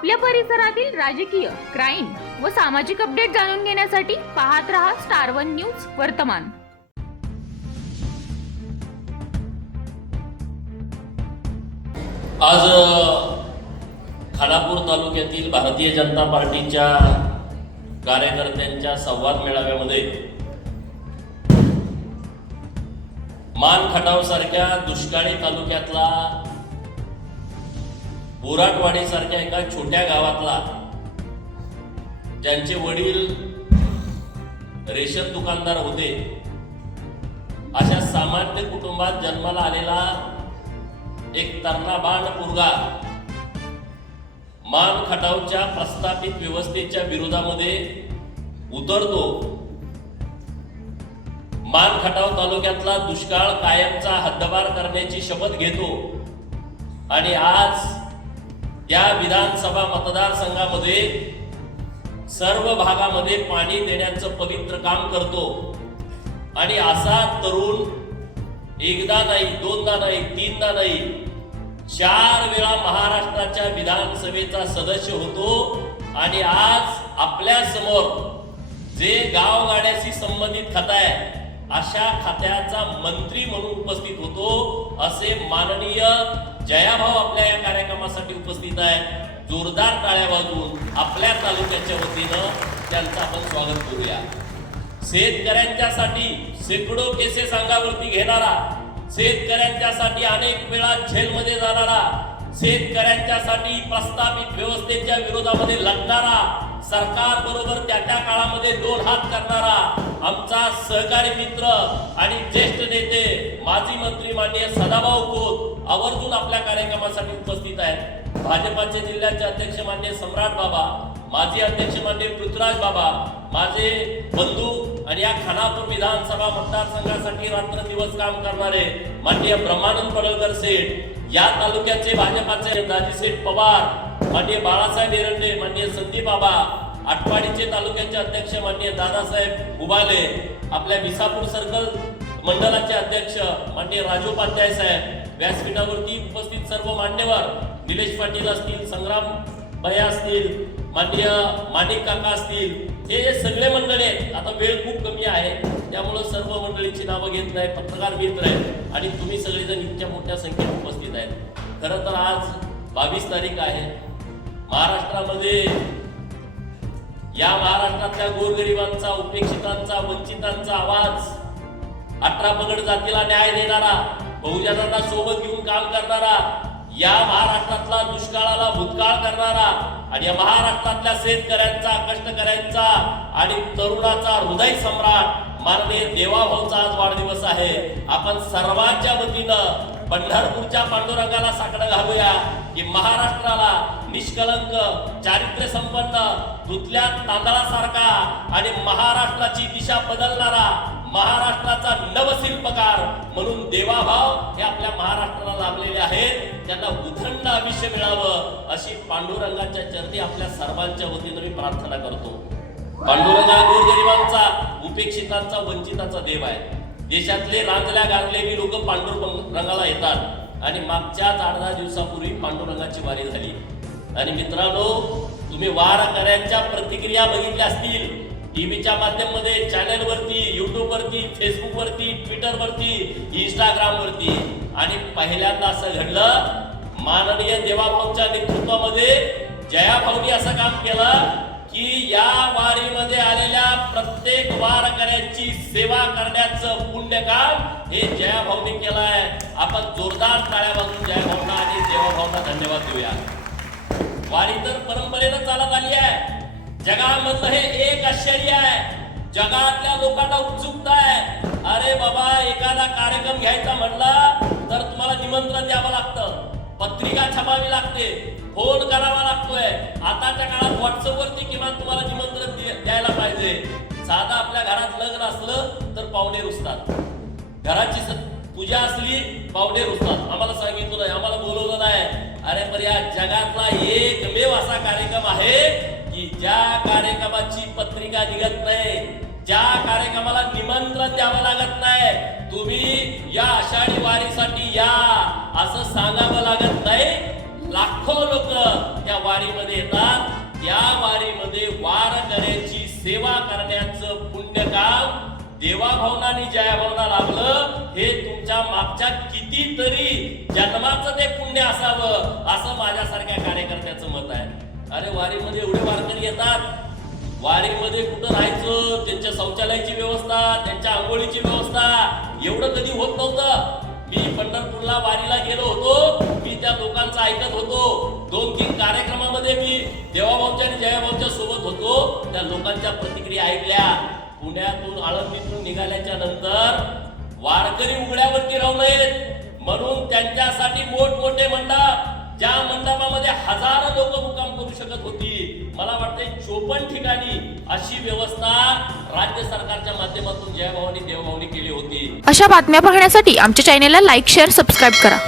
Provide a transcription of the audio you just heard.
आपल्या परिसरातील राजकीय क्राईम व सामाजिक अपडेट जाणून घेण्यासाठी पाहत रहा स्टार वन न्यूज वर्तमान. आज खानापूर तालुक्यातील भारतीय जनता पार्टीच्या कार्यकर्त्यांच्या संवाद मेळाव्यामध्ये मान खटाव सारख्या दुष्काळी तालुक्यातला बोराटवाडीसारख्या एका छोट्या गावातला ज्यांचे वडील रेशन दुकानदार होते अशा सामान्य कुटुंबात जन्माला आलेला एक तरणाबाण मुलगा मान खटावच्या प्रस्थापित व्यवस्थेच्या विरोधामध्ये उतरतो. मान खटाव तालुक्यातला दुष्काळ कायमचा हद्दबार करण्याची शपथ घेतो. आणि आज या विधानसभा मतदारसंघामध्ये सर्व भागामध्ये पाणी देण्याचं पवित्र काम करतो. आणि असा तरुण एकदा नाही दोनदा नाही तीनदा नाही चार वेळा महाराष्ट्राच्या विधानसभेचा सदस्य होतो. आणि आज आपल्यासमोर जे गावगाड्याशी संबंधित खातं आहे अशा खात्याचा मंत्री म्हणून उपस्थित होतो असे माननीय जयाभाऊ आपल्या कार्यक्रमासाठी उपस्थित आहे. जोरदार टाळ्या वाजवून आपल्या तालुक्याच्या वतीनं त्यांचं आपण स्वागत करूया. शेतकऱ्यांच्यासाठी शेकडो केसेस अंगावरती घेणारा शेतकऱ्यांच्यासाठी अनेक वेळा झेलमध्ये जाणारा शेतकऱ्यांच्यासाठी प्रस्तावित व्यवस्थेच्या विरोधामध्ये लढणारा सरकार बरोबर त्या त्या काळामध्ये दोन हात करणारा आमचा सहकारी मित्र आणि ज्येष्ठ नेते माजी मंत्री माननीय सदाभाऊ खोत आवर्जून आपल्या कार्यक्रमासाठी उपस्थित आहेत. भाजपाचे जिल्ह्याचे अध्यक्ष मान्य सम्राट बाबा माजी अध्यक्ष मान्य पृथ्वीराज बाबा माझे बंधू आणि या खानापूर विधानसभा मतदारसंघासाठी रात्र दिवस काम करणारे माननीय ब्रह्मानंद पडळकर सेठ या तालुक्याचे भाजपाचे दाजी सेठ पवार माननीय बाळासाहेब एरंडे माननीय संदीप बाबा आटपाडीचे तालुक्याचे अध्यक्ष माननीय दादासाहेब उबाले आपल्या विसापूर सर्कल मंडळाचे अध्यक्ष माननीय राजोपाध्याय साहेब व्यासपीठावरती उपस्थित सर्व मान्यवर निलेश पाटील असतील संग्राम भया असतील माननीय माणिक काका असतील हे जे सगळे मंडळी आहेत आता वेळ खूप कमी आहे त्यामुळं सर्व मंडळींची नावं घेत नाही पत्रकार मित्र आहेत आणि तुम्ही सगळेजण इतक्या मोठ्या संख्येत उपस्थित आहेत. खरं तर आज बावीस तारीख आहे. महाराष्ट्रामध्ये या महाराष्ट्रातल्या गोरगरिबांचा उपेक्षितांचा वंचितांचा आवाज अठरा पगड जातीला न्याय देणारा बहुजनांना सोबत घेऊन काम करणारा या महाराष्ट्रातला दुष्काळाला भूतकाळ करणारा आणि या महाराष्ट्रातल्या शेतकऱ्यांचा कष्टकऱ्यांचा आणि तरुणाचा हृदय सम्राट माननीय देवाभाऊचा आज वाढदिवस आहे. आपण सर्वांच्या वतीनं पंढरपूरच्या पांडुरंगाला साकडं घालूया की महाराष्ट्राला निष्कलंक चारित्र्य संपन्न धुतल्या तांदळासारखा आणि महाराष्ट्राची दिशा बदलणारा महाराष्ट्राचा नवशिल्पकार म्हणून देवाभाव हे आपल्या महाराष्ट्राला लाभलेले आहेत. त्यांना उदंड आयुष्य मिळावं अशी पांडुरंगाच्या चरणी आपल्या सर्वांच्या वतीनं मी प्रार्थना करतो. पांडुरंग गोरगरिबांचा उपेक्षितांचा वंचितांचा देव आहे. देशातले रांजल्या गाजलेली लोक पांडुरंगाला येतात. आणि मागच्याच आठ दहा दिवसापूर्वी पांडुरंगाची वारी झाली. आणि मित्रांनो तुम्ही वारकऱ्यांच्या प्रतिक्रिया बघितल्या असतील. टीव्हीच्या माध्यमामध्ये चॅनलवरती युट्यूबवरती फेसबुकवरती ट्विटरवरती इंस्टाग्रामवरती. आणि पहिल्यांदा असं घडलं माननीय देवाभाऊच्या नेतृत्वामध्ये जयाभाऊनी असं काम केलं की या वारीमध्ये आलेल्या प्रत्येक वारकऱ्यांची सेवा करण्याचं पुण्य काम हे जयाभाऊनी केलं आहे आपण जोरदार टाळ्या वाजून जयाभाऊना आणि देवाभाऊना धन्यवाद देऊया. वारी तर परंपरेनं चालत आली आहे. जगामधलं हे एक आश्चर्य आहे. जगातल्या लोकांना उत्सुकता आहे. अरे बाबा एखादा कार्यक्रम घ्यायचा म्हणला तर तुम्हाला निमंत्रण द्यावं लागतं. पत्रिका छापावी लागते. फोन करावा लागतोय. आताच्या काळात व्हॉट्सअप वरती किमान तुम्हाला निमंत्रण द्यायला पाहिजे. साधा आपल्या घरात लग्न असलं तर पाहुणे रुजतात घराची पूजा असली पाहुणे रुजतात आम्हाला सांगितलं नाही आम्हाला बोलवलं नाही. अरे पर या जगातला एकमेव असा कार्यक्रम आहे की ज्या कार्यक्रमाची पत्रिका निघत नाही ज्या कार्यक्रमाला निमंत्रण द्यावं लागत नाही तुम्ही या आषाढी वारीसाठी या असं सांगावं लागत नाही. लाखो लोक त्या वारीमध्ये येतात. त्या वारीमध्ये वार करण्याची सेवा करण्याचं पुण्य काम देवाभावनाने जयाभावना लाभलं हे तुमच्या मागच्या कितीतरी जन्माचं ते पुण्य असावं असं माझ्यासारख्या कार्यकर्त्याचं मत आहे. अरे वारीमध्ये एवढे वारकरी येतात. वारीमध्ये कुठं राहायचं? त्यांच्या शौचालयाची व्यवस्था त्यांच्या आंघोळीची व्यवस्था. एवढं कधी होत नव्हतं. मी पंढरपूरला वारीला गेलो होतो. मी त्या लोकांचं ऐकत होतो. दोन तीन कार्यक्रमामध्ये मी देवाभाऊच्या आणि जयाभाऊच्या सोबत होतो. त्या लोकांच्या प्रतिक्रिया ऐकल्या. पुण्यातून आळंदीतून निघाल्याच्या नंतर वारकरी उघड्यावरती राहू नयेत. म्हणून त्यांच्यासाठी मोठमोठे मंडप ज्या मंडपामध्ये हजारो लोक मुक्काम करू शकत होती. मला वाटतं चोपन्न ठिकाणी अशी व्यवस्था राज्य सरकारच्या माध्यमातून जयभावानी देवभावानी केली होती. अशा बातम्या पाहण्यासाठी आमच्या चॅनेलला लाईक शेअर सबस्क्राईब करा.